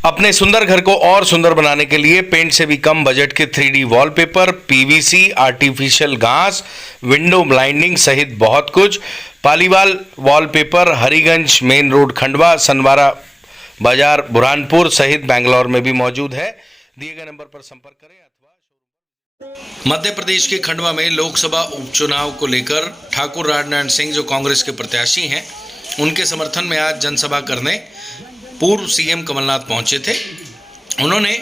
अपने सुंदर घर को और सुंदर बनाने के लिए पेंट से भी कम बजट के 3D वॉलपेपर, पीवीसी, आर्टिफिशियल घास, विंडो ब्लाइंडिंग सहित बहुत कुछ। Paliwal wallpaper Hariganj main road Khandwa, Sanwara बाजार बुरहानपुर सहित बैंगलोर में भी मौजूद है। दिए गए नंबर पर संपर्क करें अथवा। मध्य प्रदेश के खंडवा में लोकसभा उपचुनाव को लेकर ठाकुर राजनारायण सिंह जो कांग्रेस के प्रत्याशी हैं, उनके समर्थन में आज जनसभा करने पूर्व सीएम कमलनाथ पहुंचे थे। उन्होंने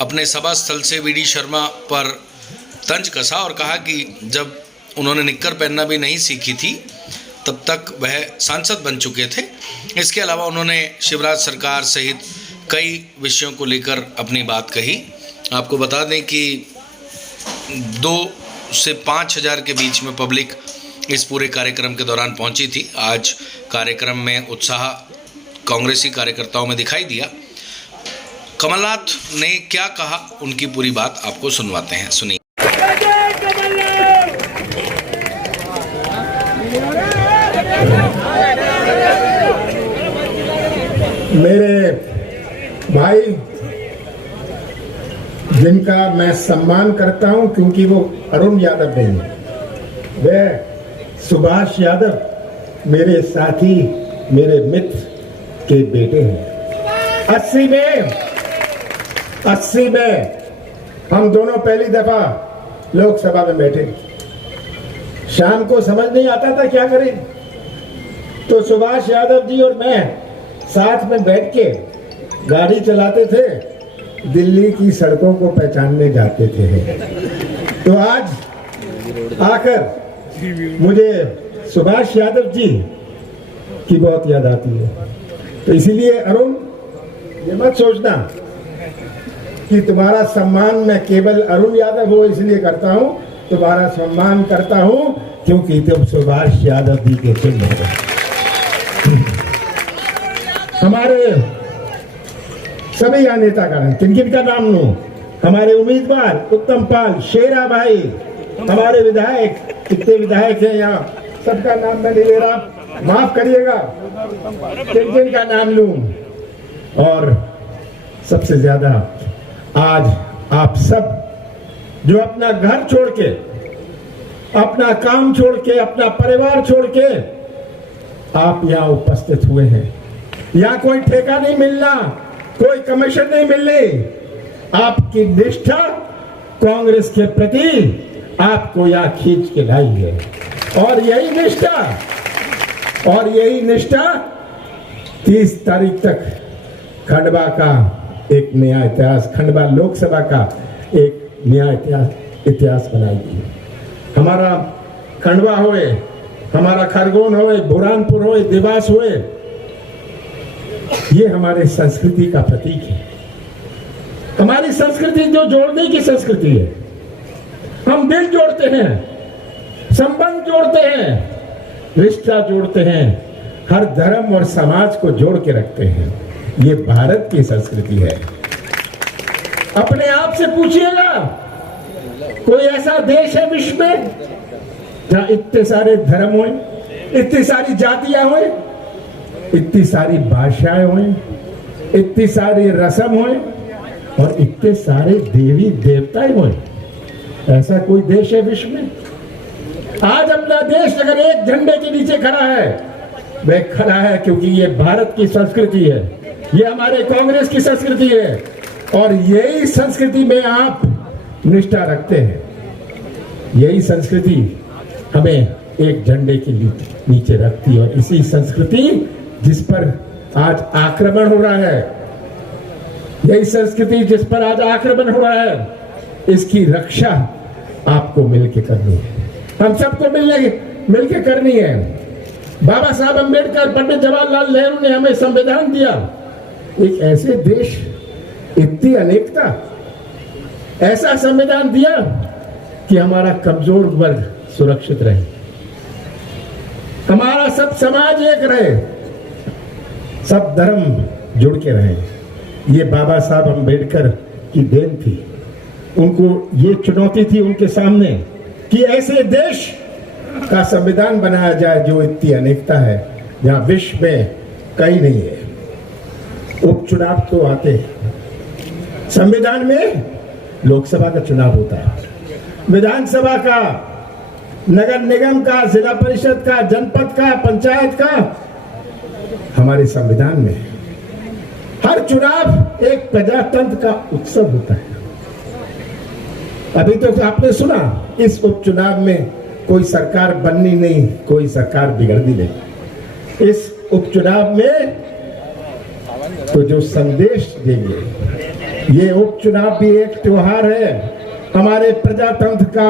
अपने सभा स्थल से वीडी शर्मा पर तंज कसा और कहा कि जब उन्होंने निक्कर पहनना भी नहीं सीखी थी तब तक वह सांसद बन चुके थे। इसके अलावा उन्होंने शिवराज सरकार सहित कई विषयों को लेकर अपनी बात कही। आपको बता दें कि 2 से 5 हज़ार के बीच में पब्लिक इस पूरे कार्यक्रम के दौरान पहुंची थी। आज कार्यक्रम में उत्साह कांग्रेसी कार्यकर्ताओं में दिखाई दिया। कमलनाथ ने क्या कहा, उनकी पूरी बात आपको सुनवाते हैं, सुनिए। मेरे भाई जिनका मैं सम्मान करता हूं क्योंकि वो अरुण यादव नहीं, वे सुभाष यादव मेरे साथी, मेरे मित्र के बेटे हैं। 80 में हम दोनों पहली दफा लोकसभा में बैठे। शाम को समझ नहीं आता था क्या करें, तो सुभाष यादव जी और मैं साथ में बैठ के गाड़ी चलाते थे, दिल्ली की सड़कों को पहचानने जाते थे। तो आज आकर मुझे सुभाष यादव जी की बहुत याद आती है। तो इसीलिए अरुण, ये मत सोचना कि तुम्हारा सम्मान मैं केवल अरुण यादव हो इसलिए करता हूं, तुम्हारा सम्मान करता हूं क्योंकि तुम सुभाष यादव जी के चिन्ह हो। हमारे सभी यहाँ नेतागण, किन का नाम लूं, हमारे उम्मीदवार उत्तम पाल, शेरा भाई, हमारे विधायक, कितने विधायक हैं यहाँ, सबका नाम मैं नहीं ले रहा, माफ करिएगा, किन का नाम लूं। और सबसे ज्यादा आज आप सब जो अपना घर छोड़ के, अपना काम छोड़ के, अपना परिवार छोड़ के आप यहाँ उपस्थित हुए हैं। यहाँ कोई ठेका नहीं मिलना, कोई कमीशन नहीं मिलनी। आपकी निष्ठा कांग्रेस के प्रति आपको यहाँ खींच के लाई है। और यही निष्ठा 30 तारीख तक खंडवा का एक नया इतिहास, खंडवा लोकसभा का एक नया इतिहास बनाएगी। हमारा खंडवा होए, हमारा खरगोन होए, बुरहानपुर होए, देवास होए, ये हमारे संस्कृति का प्रतीक है। हमारी संस्कृति जो जोड़ने की संस्कृति है। हम दिल जोड़ते हैं, संबंध जोड़ते हैं, रिश्ता जोड़ते हैं, हर धर्म और समाज को जोड़ के रखते हैं। ये भारत की संस्कृति है। अपने आप से पूछिएगा, कोई ऐसा देश है विश्व में जहां इतने सारे धर्म हों, इतनी सारी जातियां हों, इतनी सारी भाषाएं हों, इतनी सारी रस्म हों और इतने सारे देवी देवताएं हों? ऐसा कोई देश है विश्व में? आज अपना देश अगर एक झंडे के नीचे खड़ा है, वह खड़ा है क्योंकि ये भारत की संस्कृति है, ये हमारे कांग्रेस की संस्कृति है। और यही संस्कृति में आप निष्ठा रखते हैं। यही संस्कृति हमें एक झंडे के नीचे रखती है। और इसी संस्कृति जिस पर आज आक्रमण हो रहा है, यही संस्कृति जिस पर आज आक्रमण हो रहा है, इसकी रक्षा आपको मिलकर करनी है। हम सबको मिलके करनी है। बाबा साहब अंबेडकर, पंडित जवाहरलाल नेहरू ने हमें संविधान दिया, एक ऐसे देश, इतनी अनेकता, ऐसा संविधान दिया कि हमारा कमजोर वर्ग सुरक्षित रहे, हमारा सब समाज एक रहे, सब धर्म जुड़ के रहे। ये बाबा साहब अंबेडकर की देन थी। उनको ये चुनौती थी उनके सामने कि ऐसे देश का संविधान बनाया जाए जो इतनी अनेकता है, जहां विश्व में कहीं नहीं है। उपचुनाव तो आते हैं। संविधान में लोकसभा का चुनाव होता है, विधानसभा का, नगर निगम का, जिला परिषद का, जनपद का, पंचायत का। हमारे संविधान में हर चुनाव एक प्रजातंत्र का उत्सव होता है। अभी तो आपने सुना, इस उपचुनाव में कोई सरकार बननी नहीं, कोई सरकार बिगड़नी नहीं। इस उपचुनाव में तो जो संदेश देंगे, ये उपचुनाव भी एक त्योहार है, हमारे प्रजातंत्र का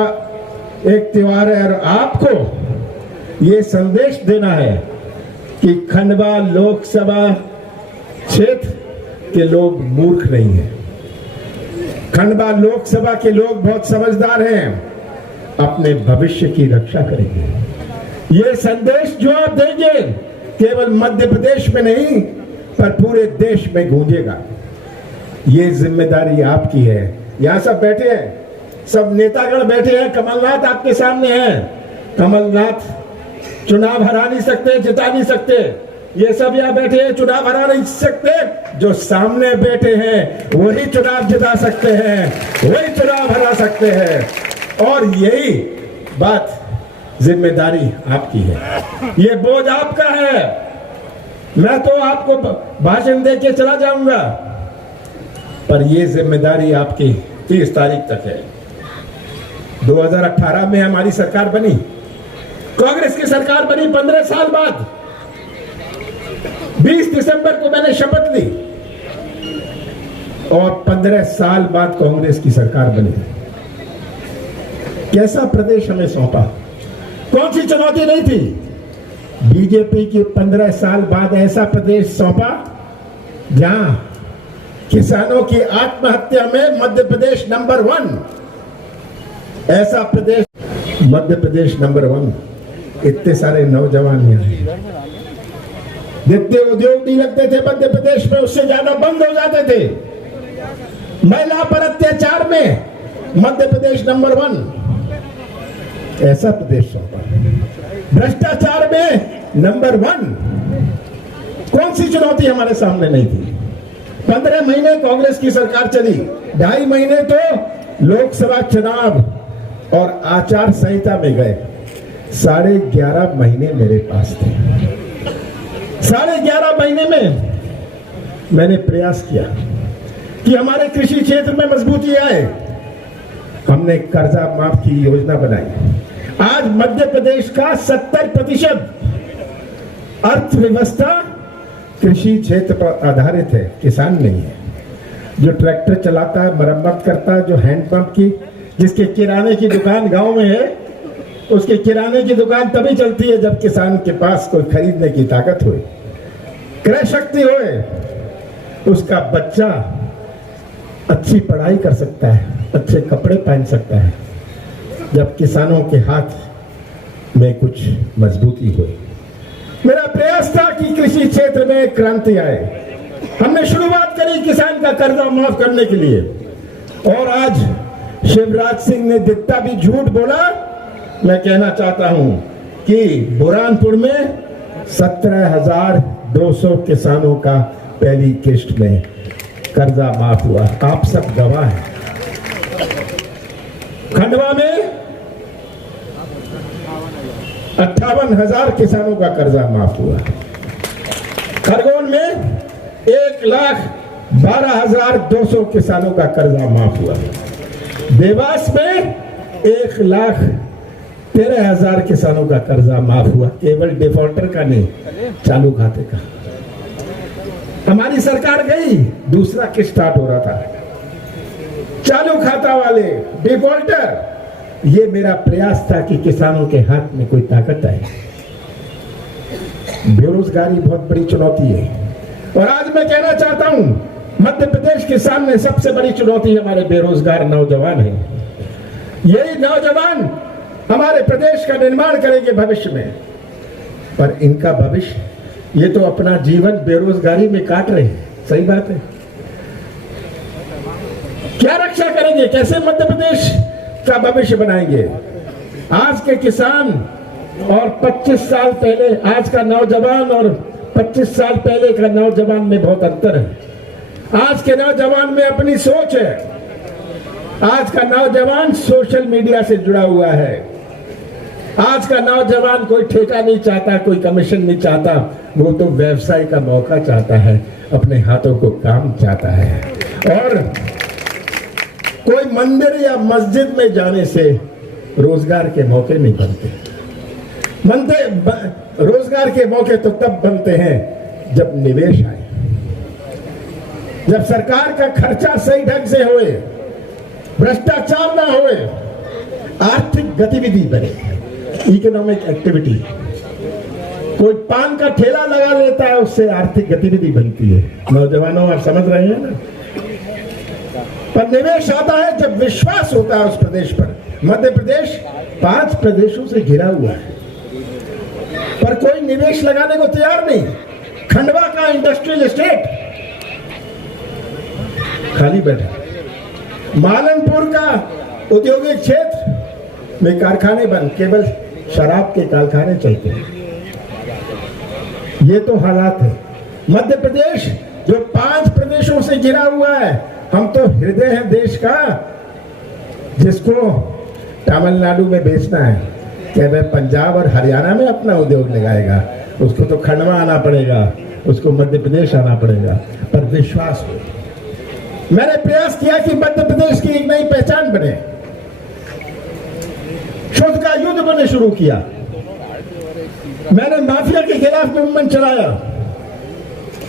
एक त्योहार है। और आपको ये संदेश देना है कि खंडवा लोकसभा क्षेत्र के लोग मूर्ख नहीं हैं। खंडवा लोकसभा के लोग बहुत समझदार हैं, अपने भविष्य की रक्षा करेंगे। ये संदेश जो आप देंगे केवल मध्य प्रदेश में नहीं पर पूरे देश में गूंजेगा। ये जिम्मेदारी आपकी है। यहाँ सब बैठे हैं, सब नेतागण बैठे हैं, कमलनाथ आपके सामने हैं। कमलनाथ चुनाव हरा नहीं सकते, जिता नहीं सकते। ये सब यहाँ बैठे हैं, चुनाव हरा नहीं सकते। जो सामने बैठे हैं वही चुनाव जिता सकते हैं, वही चुनाव हरा सकते हैं। और यही बात, जिम्मेदारी आपकी है, ये बोझ आपका है। मैं तो आपको भाषण दे के चला जाऊंगा, पर ये जिम्मेदारी आपकी 30 तारीख तक है। 2018 में हमारी सरकार बनी, कांग्रेस की सरकार बनी 15 साल बाद। 20 दिसंबर को मैंने शपथ ली और 15 साल बाद कांग्रेस की सरकार बनी। कैसा प्रदेश हमें सौंपा, कौन सी चुनौती नहीं थी। बीजेपी की 15 साल बाद ऐसा प्रदेश सौंपा जहां किसानों की आत्महत्या में मध्य प्रदेश नंबर 1। ऐसा प्रदेश, मध्य प्रदेश नंबर 1। इतने सारे नौजवान यहाँ, जितने उद्योग नहीं लगते थे मध्य प्रदेश में उससे ज्यादा बंद हो जाते थे। महिला पर अत्याचार में मध्य प्रदेश नंबर 1। ऐसा प्रदेश सौंपा। भ्रष्टाचार में नंबर 1। कौन सी चुनौती हमारे सामने नहीं थी। 15 महीने कांग्रेस की सरकार चली, 2.5 महीने तो लोकसभा चुनाव और आचार संहिता में गए। 11.5 महीने मेरे पास थे। 11.5 महीने में मैंने प्रयास किया कि हमारे कृषि क्षेत्र में मजबूती आए। हमने कर्जा माफ की योजना बनाई। आज मध्य प्रदेश का 70% अर्थव्यवस्था कृषि क्षेत्र पर आधारित है, किसान नहीं है। जो ट्रैक्टर चलाता है, मरम्मत करता है, जो हैंडपंप की, जिसके किराने की दुकान गांव में है, उसके किराने की दुकान तभी चलती है जब किसान के पास कोई खरीदने की ताकत होए, क्रय शक्ति होए। उसका बच्चा अच्छी पढ़ाई कर सकता है, अच्छे कपड़े पहन सकता है, जब किसानों के हाथ में कुछ मजबूती होए। मेरा प्रयास था कि कृषि क्षेत्र में क्रांति आए। हमने शुरुआत करी किसान का कर्जा माफ करने के लिए। और आज शिवराज सिंह ने जितना भी झूठ बोला, मैं कहना चाहता हूं कि बुरहानपुर में 17,200 किसानों का पहली किस्त में कर्जा माफ हुआ। आप सब गवाह हैं। खंडवा में 58,000 किसानों का कर्जा माफ हुआ। खरगोन में 1,12,200 किसानों का कर्जा माफ हुआ। देवास में 1,13,000 किसानों का कर्जा माफ हुआ। केवल डिफॉल्टर का नहीं, चालू खाते का। हमारी सरकार गई, दूसरा किस्त स्टार्ट हो रहा था। चालू खाता वाले, डिफॉल्टर, ये मेरा प्रयास था कि किसानों के हाथ में कोई ताकत आए। बेरोजगारी बहुत बड़ी चुनौती है और आज मैं कहना चाहता हूं, मध्य प्रदेश के सामने सबसे बड़ी चुनौती हमारे बेरोजगार नौजवान हैं। यही नौजवान हमारे प्रदेश का निर्माण करेंगे भविष्य में। पर इनका भविष्य, ये तो अपना जीवन बेरोजगारी में काट रहे हैं। सही बात है। क्या रक्षा करेंगे, कैसे मध्य प्रदेश का भविष्य बनाएंगे। आज के किसान और 25 साल पहले, आज का नौजवान और 25 साल पहले का नौजवान में बहुत अंतर है। आज के नौजवान में अपनी सोच है। आज का नौजवान सोशल मीडिया से जुड़ा हुआ है। आज का नौजवान कोई ठेका नहीं चाहता, कोई कमीशन नहीं चाहता, वो तो व्यवसाय का मौका चाहता है, अपने हाथों को काम चाहता है। और कोई मंदिर या मस्जिद में जाने से रोजगार के मौके नहीं बनते। रोजगार के मौके तो तब बनते हैं जब निवेश आए, जब सरकार का खर्चा सही ढंग से होए, भ्रष्टाचार ना होए, आर्थिक गतिविधि बने, इकोनॉमिक एक्टिविटी। कोई पान का ठेला लगा लेता है, उससे आर्थिक गतिविधि बनती है। नौजवानों, आप समझ रहे हैं ना? पर निवेश आता है जब विश्वास होता है उस प्रदेश पर। मध्य प्रदेश 5 प्रदेशों से घिरा हुआ है, पर कोई निवेश लगाने को तैयार नहीं। खंडवा का इंडस्ट्रियल एस्टेट खाली बैठा, मालनपुर का औद्योगिक क्षेत्र में कारखाने बंद, केवल शराब के कारखाने चलते हैं। ये तो हालात है। मध्य प्रदेश जो 5 प्रदेशों से घिरा हुआ है, हम तो हृदय है देश का, जिसको तमिलनाडु में बेचना है, क्या वह पंजाब और हरियाणा में अपना उद्योग लगाएगा? उसको तो खंडवा आना पड़ेगा, उसको मध्य प्रदेश आना पड़ेगा। पर विश्वास हो, मैंने प्रयास किया कि मध्य प्रदेश की एक नई पहचान बने। शुद्ध का युद्ध मैंने शुरू किया। मैंने माफिया के खिलाफ मूवमेंट चलाया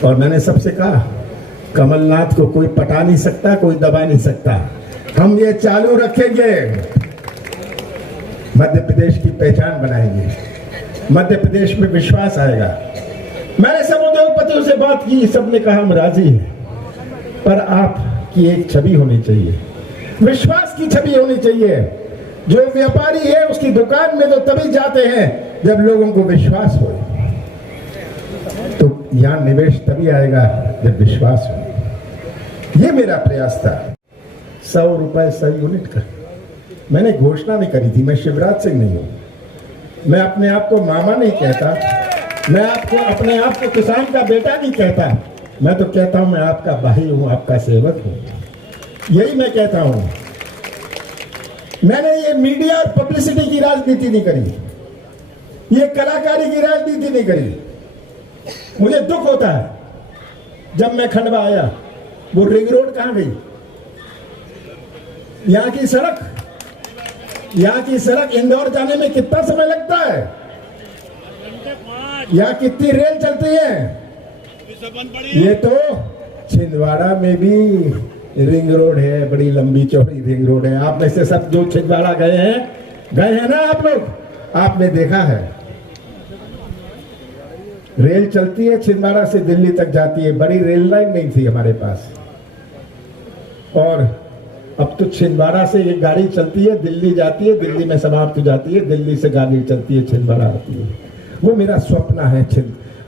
और मैंने सबसे कहा, कमलनाथ को कोई पटा नहीं सकता, कोई दबा नहीं सकता। हम ये चालू रखेंगे, मध्य प्रदेश की पहचान बनाएंगे, मध्य प्रदेश में विश्वास आएगा। मैंने सब उद्योगपतियों से बात की, सबने कहा हम राजी हैं, पर आपकी एक छवि होनी चाहिए, विश्वास की छवि होनी चाहिए। जो व्यापारी है उसकी दुकान में तो तभी जाते हैं जब लोगों को विश्वास हो। तो यहां निवेश तभी आएगा जब विश्वास हो। ये मेरा प्रयास था। 100 रुपए 100 यूनिट का मैंने घोषणा नहीं करी थी। मैं शिवराज सिंह नहीं हूं। मैं अपने आप को मामा नहीं कहता। मैं अपने आप को किसान का बेटा नहीं कहता। मैं तो कहता हूं मैं आपका भाई हूं, आपका सेवक हूं। यही मैं कहता हूं। मैंने ये मीडिया और पब्लिसिटी की राजनीति नहीं करी, ये कलाकारी की राजनीति नहीं करी। मुझे दुख होता है जब मैं खंडवा आया, वो रिंग रोड कहां गई? यहां की सड़क इंदौर जाने में कितना समय लगता है? यहां कितनी रेल चलती है? ये तो छिंदवाड़ा में भी रिंग रोड है, बड़ी लंबी चौड़ी रिंग रोड है। आप में से सब जो छिंदवाड़ा गए हैं ना आप लोग, आपने देखा है रेल चलती है, छिंदवाड़ा से दिल्ली तक जाती है। बड़ी रेल लाइन नहीं थी हमारे पास, और अब तो छिंदवाड़ा से एक गाड़ी चलती है, दिल्ली जाती है, दिल्ली में समाप्त हो जाती है, दिल्ली से गाड़ी चलती है, छिंदवाड़ा आती है। वो मेरा स्वप्न है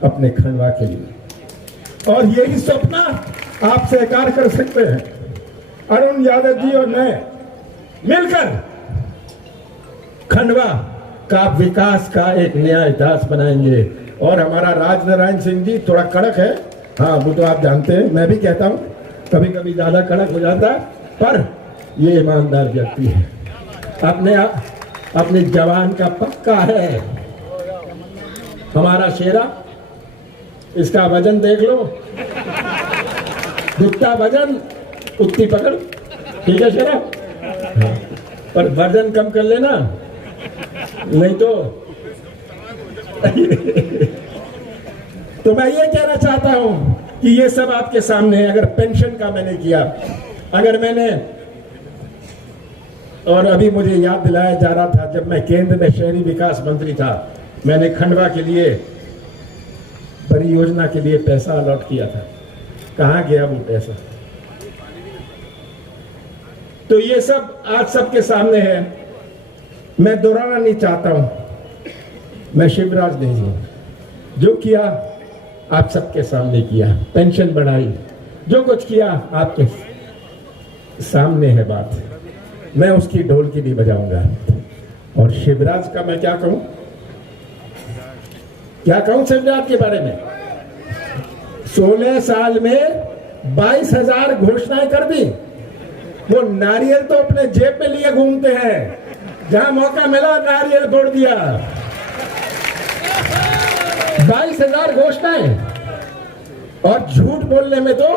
अपने खंडवा के लिए, और यही स्वप्न आप साकार कर सकते हैं। अरुण यादव जी और मैं मिलकर खंडवा का विकास का एक नया इतिहास बनाएंगे। और हमारा राजनारायण सिंह जी थोड़ा कड़क है, हाँ वो तो आप जानते हैं, मैं भी कहता हूं कभी कभी ज्यादा कड़क हो जाता है, पर ये ईमानदार व्यक्ति है, अपने जवान का पक्का है। हमारा शेरा, इसका वजन देख लो, जितना वजन उतनी पकड़, ठीक है शेरा? हाँ। पर वजन कम कर लेना, नहीं तो मैं ये कहना चाहता हूं कि ये सब आपके सामने है। अगर पेंशन का मैंने किया, अगर मैंने, और अभी मुझे याद दिलाया जा रहा था जब मैं केंद्र में शहरी विकास मंत्री था, मैंने खंडवा के लिए परियोजना के लिए पैसा अलॉट किया था। कहां गया वो पैसा? तो ये सब आज सबके सामने है। मैं दोहराना नहीं चाहता हूं, मैं शिवराज नहीं हूं। जो किया आप सबके सामने किया, पेंशन बढ़ाई, जो कुछ किया आपके सामने है बात। मैं उसकी ढोल की नहीं बजाऊंगा। और शिवराज का मैं क्या कहूं शिवराज के बारे में? 16 साल में 22,000 घोषणाएं कर दी। वो नारियल तो अपने जेब में लिए घूमते हैं, जहां मौका मिला नारियल तोड़ दिया। 22,000 घोषणाएं, और झूठ बोलने में तो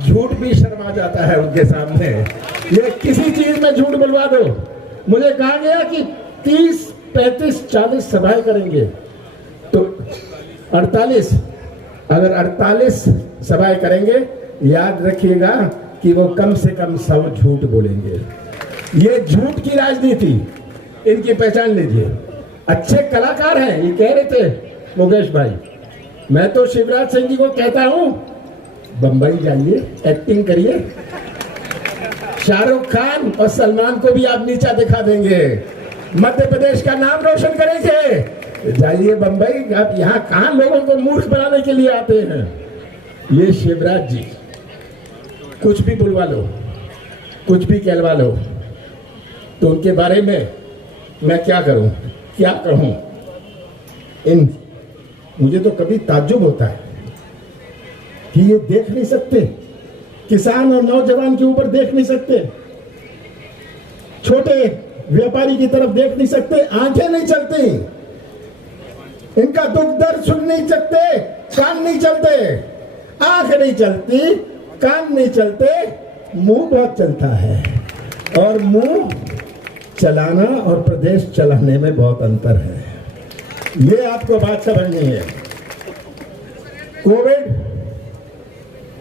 झूठ भी शर्मा जाता है उनके सामने। ये किसी चीज में झूठ बुलवा दो। मुझे कहा गया कि 30, 35, 40 सभाएं करेंगे, तो 48, अगर 48 सभाएं करेंगे, याद रखिएगा कि वो कम से कम 100 झूठ बोलेंगे। ये झूठ की राजनीति इनकी पहचान लीजिए। अच्छे कलाकार हैं, ये कह रहे थे मुकेश भाई। मैं तो शिवराज सिंह जी को कहता हूं, बंबई जाइए, एक्टिंग करिए। शाहरुख खान और सलमान को भी आप नीचा दिखा देंगे, मध्य प्रदेश का नाम रोशन करेंगे। जाइए बंबई, आप यहाँ कहां लोगों को मूर्ख बनाने के लिए आते हैं। ये शिवराज जी कुछ भी बुलवा लो, कुछ भी कहलवा लो, तो उनके बारे में मैं क्या करूं, क्या कहूं। मुझे तो कभी ताज्जुब होता है कि ये देख नहीं सकते, किसान और नौजवान के ऊपर देख नहीं सकते, छोटे व्यापारी की तरफ देख नहीं सकते, आंखें नहीं चलती, इनका दुख दर्द सुन नहीं सकते, कान नहीं चलते, आंख नहीं चलती, कान नहीं चलते, मुंह बहुत चलता है। और मुंह चलाना और प्रदेश चलाने में बहुत अंतर है। ये आपको बात समझनी है। कोविड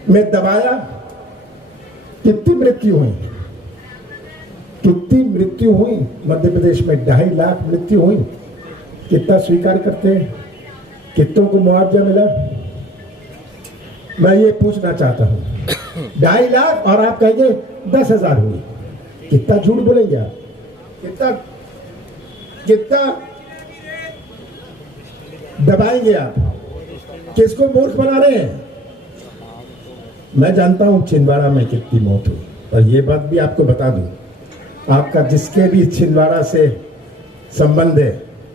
में दबाया, कितनी मृत्यु हुई, कितनी मृत्यु हुई मध्य प्रदेश में, 2.5 लाख मृत्यु हुई। कितना स्वीकार करते हैं, कितनों को मुआवजा मिला? मैं ये पूछना चाहता हूं, 2.5 लाख और आप कहेंगे 10,000 हुई। कितना झूठ बोलेंगे आप? कितना कितना दबाएंगे आप? किसको मूर्ख बना रहे हैं? मैं जानता हूं छिंदवाड़ा में कितनी मौत हुई, और ये बात भी आपको बता दूं, आपका जिसके भी छिंदवाड़ा से संबंध है,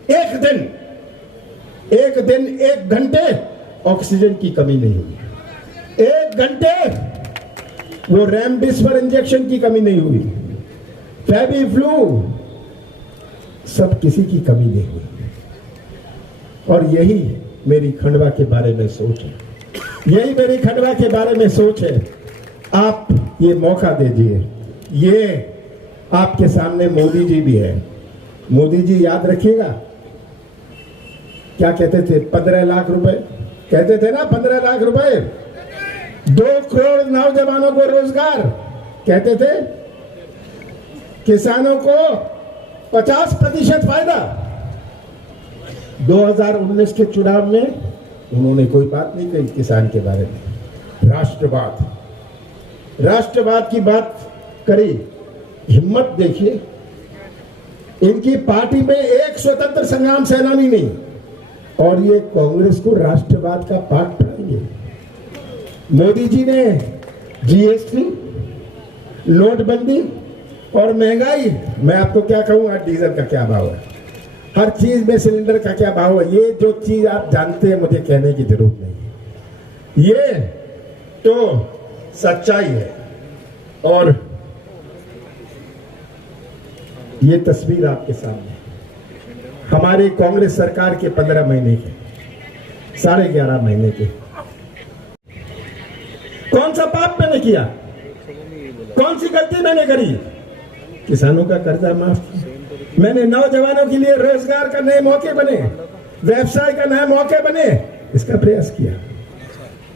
एक दिन 1 घंटे ऑक्सीजन की कमी नहीं हुई, 1 घंटे वो रेमडेसिविर इंजेक्शन की कमी नहीं हुई, फेविफ्लू, सब किसी की कमी नहीं हुई। और यही मेरी खंडवा के बारे में सोच है, यही मेरी खंडवा के बारे में सोच है। आप ये मौका दीजिए। ये आपके सामने मोदी जी भी है। मोदी जी याद रखिएगा, क्या कहते थे? 15 लाख रुपए कहते थे ना, 15 लाख रुपए, 2 करोड़ नौजवानों को रोजगार कहते थे, किसानों को 50% फायदा। 2019 के चुनाव में उन्होंने कोई बात नहीं कही किसान के बारे में। राष्ट्रवाद की बात करी। हिम्मत देखिए, इनकी पार्टी में एक स्वतंत्र संग्राम सेनानी नहीं, और ये कांग्रेस को राष्ट्रवाद का पाठ पढ़ाएंगे। मोदी जी ने जीएसटी, नोटबंदी और महंगाई, मैं आपको क्या कहूँ, आज डीजल का क्या भाव है, हर चीज में सिलेंडर का क्या भाव है, ये जो चीज आप जानते हैं, मुझे कहने की जरूरत नहीं। ये तो सच्चाई है। और ये तस्वीर आपके सामने हमारी कांग्रेस सरकार के 15 महीने के, 11.5 महीने के। कौन सा पाप मैंने किया, कौन सी गलती मैंने करी? किसानों का कर्जा माफ, मैंने नौजवानों के लिए रोजगार का नए मौके बने, व्यवसाय का नए मौके बने, इसका प्रयास किया।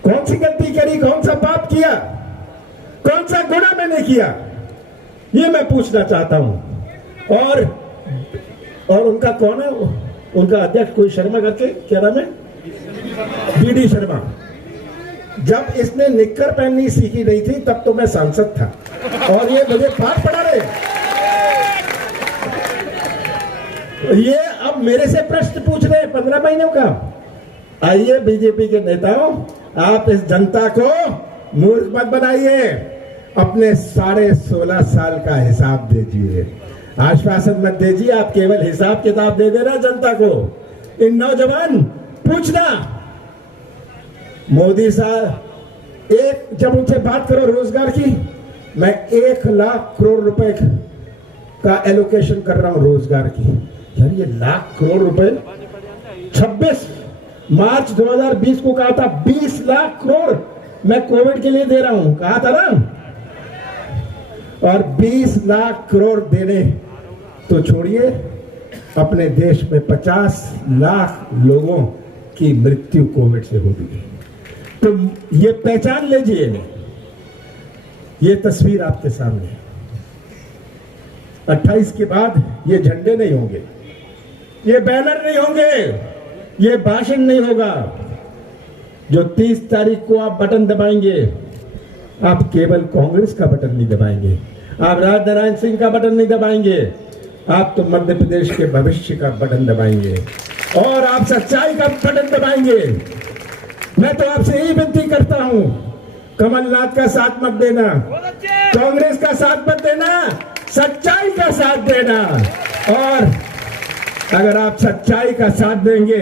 कौन सी गलती करी, कौन सा पाप किया, कौन सा गुनाह मैंने किया, ये मैं पूछना चाहता हूं। और उनका कौन है, उनका अध्यक्ष कोई शर्मा करके, क्या नाम है, बीडी शर्मा। जब इसने निक्कर पहननी सीखी नहीं थी, तब तो मैं सांसद था, और ये मुझे पाठ पढ़ा रहे। ये अब मेरे से प्रश्न पूछ रहे हैं 15 महीनों का। आइए बीजेपी के नेताओं, आप इस जनता को मूर्ख मत बनाइए, अपने 16.5 साल का हिसाब दीजिए। आश्वासन मत दीजिए, आप केवल हिसाब किताब दे देना जनता को। इन नौजवान पूछना, मोदी साहब एक जब उनसे बात करो रोजगार की, मैं 1,00,000 करोड़ रुपए का एलोकेशन कर रहा हूं रोजगार की। यार ये लाख करोड़ रुपए 26 मार्च 2020 को कहा था 20 लाख करोड़ मैं कोविड के लिए दे रहा हूं, कहा था ना। और 20 लाख करोड़ देने तो छोड़िए, अपने देश में 50 लाख लोगों की मृत्यु कोविड से होती है। तो ये पहचान लीजिए, ये तस्वीर आपके सामने है। 28 के बाद ये झंडे नहीं होंगे, ये बैनर नहीं होंगे, ये भाषण नहीं होगा। जो 30 तारीख को आप बटन दबाएंगे, आप केवल कांग्रेस का बटन नहीं दबाएंगे, आप राजनारायण सिंह का बटन नहीं दबाएंगे, आप तो मध्य प्रदेश के भविष्य का बटन दबाएंगे और आप सच्चाई का बटन दबाएंगे। मैं तो आपसे यही विनती करता हूं, कमलनाथ का साथ मत देना, कांग्रेस का साथ मत देना, सच्चाई का साथ देना। और अगर आप सच्चाई का साथ देंगे,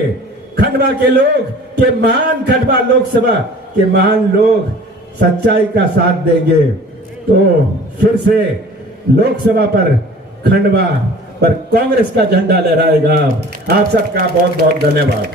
खंडवा के लोग के महान खंडवा लोकसभा के महान लोग सच्चाई का साथ देंगे, तो फिर से लोकसभा पर खंडवा पर कांग्रेस का झंडा लहराएगा। आप सबका बहुत बहुत धन्यवाद।